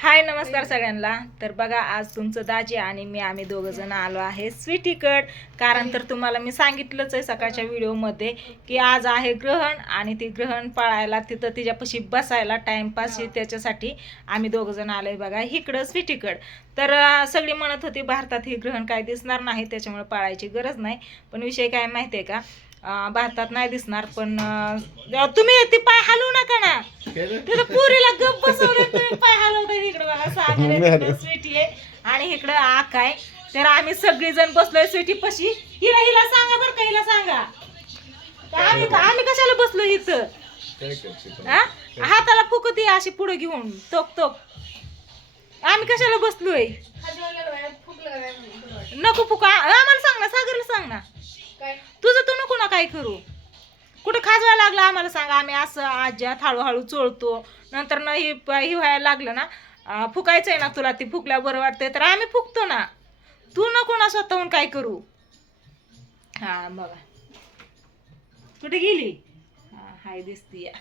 हाय नमस्कार सगळ्यांना. तर बघा आज तुमचं दाजी आणि आम्ही दोघं जण आलो आहे स्वीटीकड. कारण तर तुम्हाला मी सांगितलंच आहे सकाळच्या व्हिडिओमध्ये की आज आहे ग्रहण आणि ती ग्रहण पाळायला तिथं तिच्यापाशी बसायला टाइमपास त्याच्यासाठी आम्ही दोघं जण आलोय बघा इकडं स्वीटीकड. तर सगळी म्हणत होती भारतात ही ग्रहण काय दिसणार नाही त्याच्यामुळे पाळायची गरज नाही. पण विषय काय माहिती आहे का, भारतात नाही दिसणार पण तुम्ही ती पाय हलवू नका ना. तिथं पुरीला गप बसवलं तुम्ही पाय हलवताय. इकडे बघा सागर स्वीटी आहे आणि इकडं आक आहे. तर आम्ही सगळी जण बसलोय स्वीटी पशी. हिला सांगा बरं का, हिला सांगा आम्ही कशाला बसलो इथं. हाताला फुकती अशी पुढे घेऊन तोक तोक. आम्ही कशाला बसलोय. नको फुका आम्हाला सांग ना, सागरला सांग ना. तुझं तू नको ना काय करू. कुठं खाजवायला लागलं आम्हाला सांगा. आम्ही असं आज्यात हळूहळू चोळतो. नंतर ना ही व्हायला लागलं ना फुकायचंय ना तुला, ती फुकल्या बरं वाटतंय तर आम्ही फुकतो ना. तू नको ना स्वतःहून काय करू. हा बघा कुठे गेली. हाय दिसती या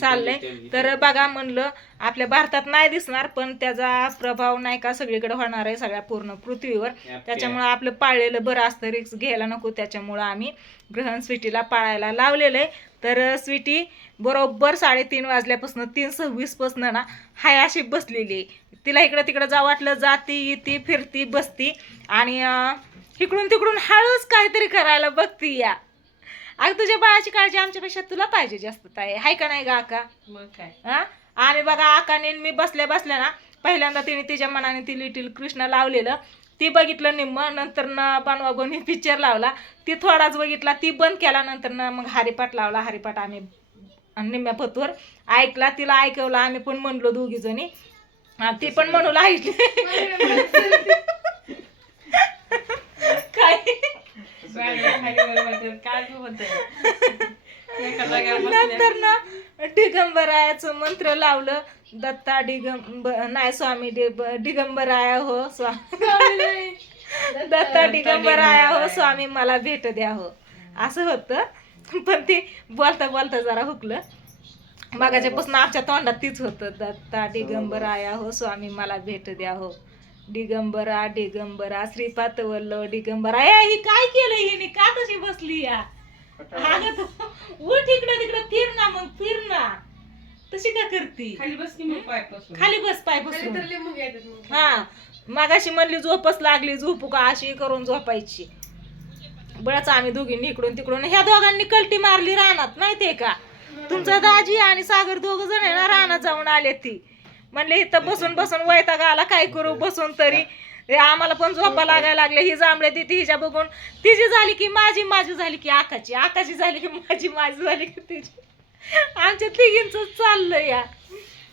चाललंय. तर बघा म्हणलं आपल्या भारतात नाही दिसणार पण त्याचा प्रभाव नाही का सगळीकडे होणार आहे सगळ्या पूर्ण पृथ्वीवर. त्याच्यामुळं आपलं पाळलेलं बरं असतं, रिक्स घ्यायला नको. त्याच्यामुळं आम्ही ग्रहण स्वीटीला पाळायला लावलेलं आहे. तर स्वीटी बरोबर 3:30 वाजल्यापासून 3:26 पासून ना हाय अशी बसलेली आहे. तिला इकडं तिकडं जा वाटलं जाती येती फिरती बसती आणि इकडून तिकडून हळूच काहीतरी करायला बघती या. अगं तुझ्या बाळाची काळजी आमच्यापेक्षा तुला पाहिजे जास्त ताई, हाय का नाही ग आका. मग काय हा. आणि बघा आकाने मी बसल्या बसल्या ना पहिल्यांदा तिने तिच्या मनाने ती लिटिल कृष्ण लावलेलं ती बघितलं निम्म. नंतर ना बनवा बनवी पिक्चर लावला ती थोडाच बघितला, ती बंद केला. नंतर ना मग हरिपाठ लावला. हरिपाठ आम्ही निम्म्या पतवर ऐकला, तिला ऐकवला. आम्ही पण म्हणलो दोघी जणी, ती पण म्हणू ऐकली काय नंतर ना दिगंबरायाचं मंत्र लावलं. दत्ता नाही स्वामी दिगंबराया हो स्वामी दत्ता दिगंबराया हो स्वामी मला भेट द्या हो असं होतं. पण ते बोलता बोलता जरा हुकलं. मागाच्यापासून आमच्या तोंडात तीच होतं. दत्ता दिगंबराया हो स्वामी मला भेट द्या हो. दिगंबरा दिगंबरा श्रीपाद वल्लव दिगंबरा. ही काय केलं हिने, का तशी बसली या. उठ इकडं तिकडं फिर ना, मग फिर ना. तशी का करती. खाली बस खाली बस पाय बसून. हा मागाशी म्हणली झोपच लागली, झोपू का अशी करून झोपायची. बळच आम्ही दोघींनी इकडून तिकडून ह्या दोघांनी कलटी मारली रानात माहितीये का. तुमचा दाजी आणि सागर दोघ जण आहे ना रानात जाऊन आले. ती म्हणले इथं बसून बसून वैताग आला, काय करू बसून तरी. आम्हाला पण झोपा लागायला लागले. ही जांभळे ती हिच्या बघून तिची झाली की माझी, माझी झाली की आकाची, आकाची झाली की माझी, माझी झाली की तिची. आमच्या तिघींच चाललं या.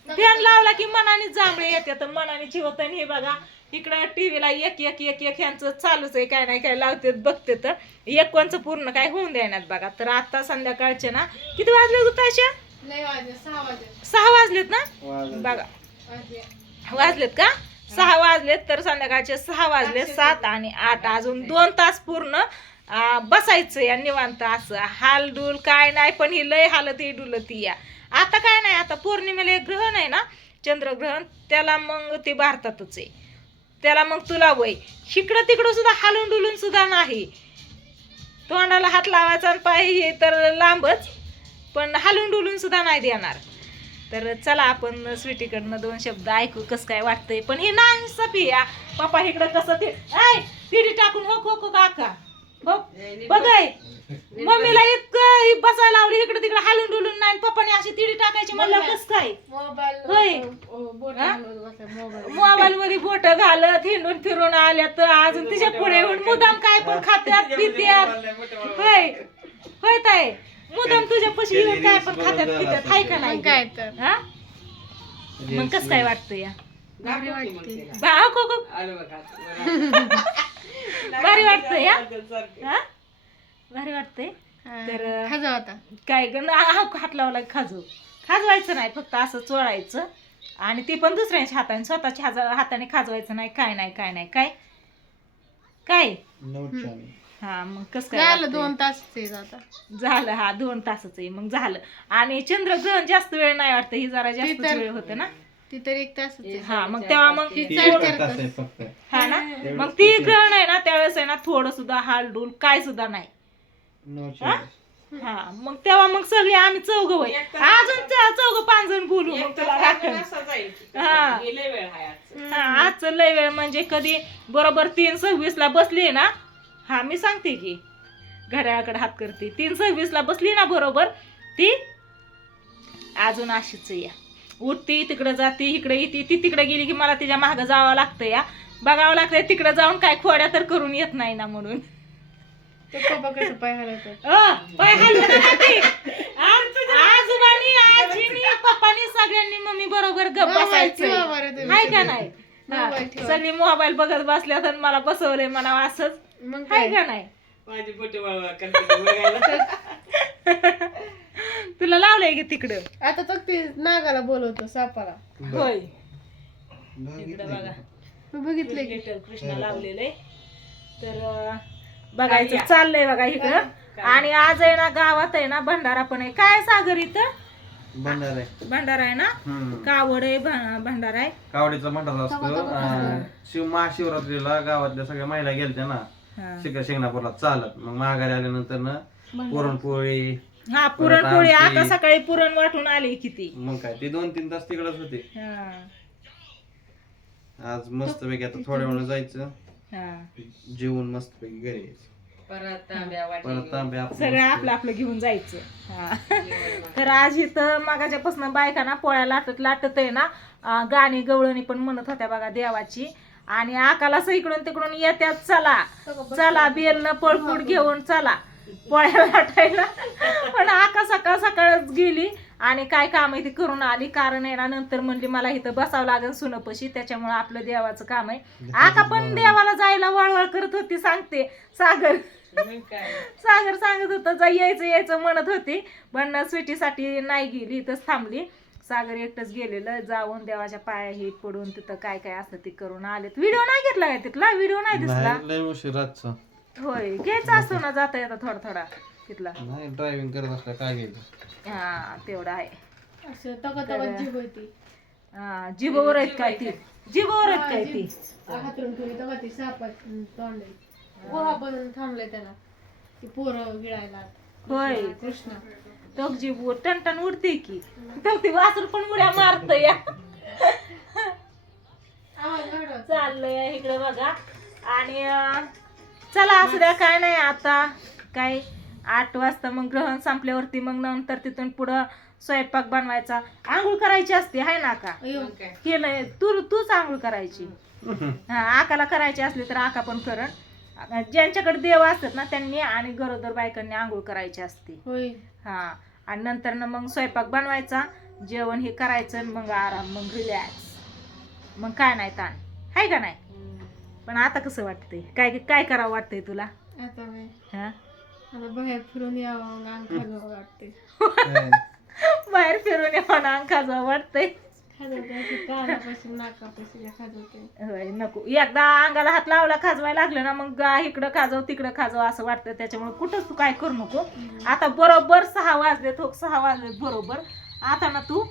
फॅन लावला की मनाने जांभळे येतात, मनाने चिवत. हे बघा इकडं टीव्हीला एक एक एक एक ह्यांचं चालूच आहे, काय नाही काय लावते बघते. तर एक कोणचं पूर्ण काय होऊन द्यायनात बघा. तर आता संध्याकाळचे ना किती वाजले दुपारच्या 6 वाजलेत ना बघा. वाजलेत का 6 वाजलेत. तर संध्याकाळचे 6 वाजले 7 आणि 8 अजून 2 तास पूर्ण बसायचं या निवांत. असं हालडूल काय नाही. पण ही लय हालत ही डुलती या. आता काय नाही, आता पौर्णिमेला एक ग्रहण आहे ना चंद्रग्रहण, त्याला मग ते भारतातच आहे. त्याला मग तुला वय इकडं तिकडं सुद्धा हालून डुलून सुद्धा नाही. तोंडाला हात लावायचा आणि पाय हे तर लांबच, पण हालून डुलून सुद्धा नाही देणार. तर चला आपण स्वीटीकडनं 2 शब्द ऐकू कसं काय वाटतंय. पण हे नाही सपिया पप्पा इकडं कसं ते तिडी टाकून हो हो काका हो बघाय मम्मीला इतकं बसायला लावली इकडे तिकडे हालून डुलून नाही. पप्पाने अशी तिडी टाकायची म्हणलं कसं काय. मोबाईल मध्ये बोट घालत हिंडून फिरून आल्या तर अजून तिच्या पुढे येऊन मुदाम काय पण खात्यात पित्यात. होय होय ताई मुदाम तुझ्या पशी येऊन काय पण खात्यात पित्यात हाय का नाही काय तर. हा मग कसं काय वाटतं या. भारी वाटतंय या. भारी वाटतंय. तर काय हात लावला खाजवायचं नाही, फक्त असं चोळायचं आणि ती पण दुसऱ्यांच्या हाताने, स्वतःच्या हाताने खाजवायचं नाही. काय नाही काय नाही काय काय. हा मग कसं काय झालं 2 तास झालं. हा 2 तासच आहे मग झालं. आणि चंद्रग्रहण जास्त वेळ नाही वाटतं, ही जरा जास्त वेळ होतं ना. ती तर 1 तास. हा मग तेव्हा मग फक्त हा ना मग ती ग्रहण आहे ना त्यावेळेस आहे ना थोडं सुद्धा हालडूल काय सुद्धा नाही. नो हा हा मग तेव्हा मग सगळे आम्ही चौघ होय अजून 4-5 जण बोलू मग तुला राखण. हा आजचं लय वेळ म्हणजे कधी बरोबर 3:26 ला बसली ना. हा मी सांगते की घड्याळाकडे हात करते 3:26 ला बसली ना बरोबर ती अजून अशीच या उठती तिकडे जाते इकडे येते ती तिकडे गेली की मला तिच्या मागं जावं लागतं या बघावं लागतंय तिकडे जाऊन काय खोड्या तर करून येत नाही ना म्हणून. पाय आजोबांनी आजीनी पप्पानी सगळ्यांनी मम्मी बरोबर गप्प बसायचं हाय का नाही. सगळी मोबाईल बघत बसल्या तर मला बसवलंय म्हणा असंच हाय का नाही. तुला लावलंय की तिकडं आता तर ते नागाला बोलवतो सापाला. होय तिकडं बघा बघितलं लिटल कृष्णा लावलेलं तर बघायचं चाललंय बघा इकडं. आणि आज आहे ना गावात आहे ना भंडारा पण आहे. काय सागर इथं भंडारा आहे ना कावड आहे भंडारा आहे कावडीचा भंडारा असतो. महाशिवरात्रीला गावातल्या सगळ्या महिला गेलत्या ना शिंगणापूरला चालत मग माघारी आल्यानंतर ना पुरणपोळी हा पुरणपोळी आता सकाळी पुरण वाटून आली किती मग काय ते 2-3 तास तिकडच होते. आज मस्त पैकी आता थोड्या वेळ जायचं जेवून मस्त पैकी घरी यायचं परत तांब्या सगळं आपलं आपलं घेऊन जायचं. तर आज इथं मागाच्यापासून बायकांना पोळ्या लाटत आहे ना गाणी गवळणी पण म्हणत होत्या बघा देवाची. आणि आकाला इकडून तिकडून येत्यात चला चला बेलनं पळपूट घेऊन चला पोळ्या लाटायला. पण आका सकाळ सकाळच गेली आणि काय काम आहे ती करून आली. कारण आहे ना नंतर म्हणली मला इथं बसावं लागेल सुनपशी त्याच्यामुळे आपलं देवाचं काम आहे. आका पण देवाला जायला वळवळ करत होती सांगते सागर सांगत होतं जा यायचं म्हणत होती पण स्वीटीसाठी नाही गेली इथंच थांबली. सागर एकटंच गेलेलं जाऊन देवाच्या पाया हे पडून तिथं काय काय असतं ते करून आलेत. व्हिडिओ नाही घेतला काय तिथला व्हिडिओ नाही दिसला होय घ्यायचा असतो ना जाता येता थोडा थोडा तिथला नाही ड्रायव्हिंग करत असला काय घ्यायचं. हा तेवढा आहे. जिभवर आहेत काय ती जिभवर आहेत काय ती हातरून ठेवली तेव्हा ती सापात तोंड गोळा बनवून थांबलाय त्याला ती पोरं गिळायला. होय कृष्णा तो जीव टन उडते की तर ती वासर पण उड्या मारत या. चाललंय इकडे बघा. आणि चला असू द्या काय नाही आता काय 8 वाजता मग ग्रहण संपल्यावरती मग नंतर तिथून पुढं स्वयंपाक बनवायचा. आंघोळ करायची असते हाय ना का केलंय तूच आंघोळ करायची. हा आकाला करायची असली तर आका पण करण. ज्यांच्याकडे देव असतात ना त्यांनी आणि गरोदर बायकांनी आंघोळ करायची असते. हा आणि नंतर ना मग स्वयंपाक बनवायचा जेवण हे करायचं मग आराम मग रिलॅक्स मग काय नाही ताण हाय का नाही. पण आता कसं वाटतंय काय काय करावं वाटतंय तुला आता बाहेर फिरून यावं अंग खाजवावं वाटते. बाहेर फिरून यावं अंग खाजवावं वाटतंय. होय नको एकदा अंगाला हात लावला खाजवायला लागलं ना मग इकडं खाजव तिकडं खाजव असं वाटतं. त्याच्यामुळे कुठंच तू काय करू नको. आता बरोबर 6 वाजलेत 6 वाजलेत बरोबर. आता ना तू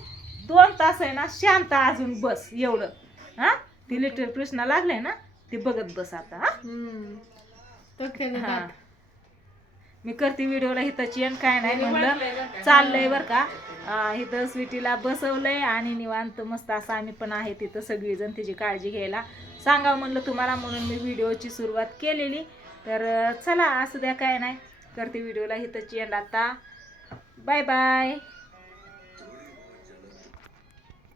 2 तास आहे ना शांत अजून बस एवढं. हा ती लिटल कृष्णा लागलंय ना ती बघत बस आता. हा मी करते व्हिडिओला हिताची आणि काय नाही म्हणलं चाललंय बरं का. इथं स्वीटीला बसवलंय आणि निवांत मस्त असं आम्ही पण आहे तिथं सगळीजण तिची काळजी घ्यायला सांगावं म्हणलं तुम्हाला म्हणून मी व्हिडिओची सुरुवात केलेली. तर चला असू द्या काय नाही करते व्हिडिओला हिताची एंड आता बाय बाय.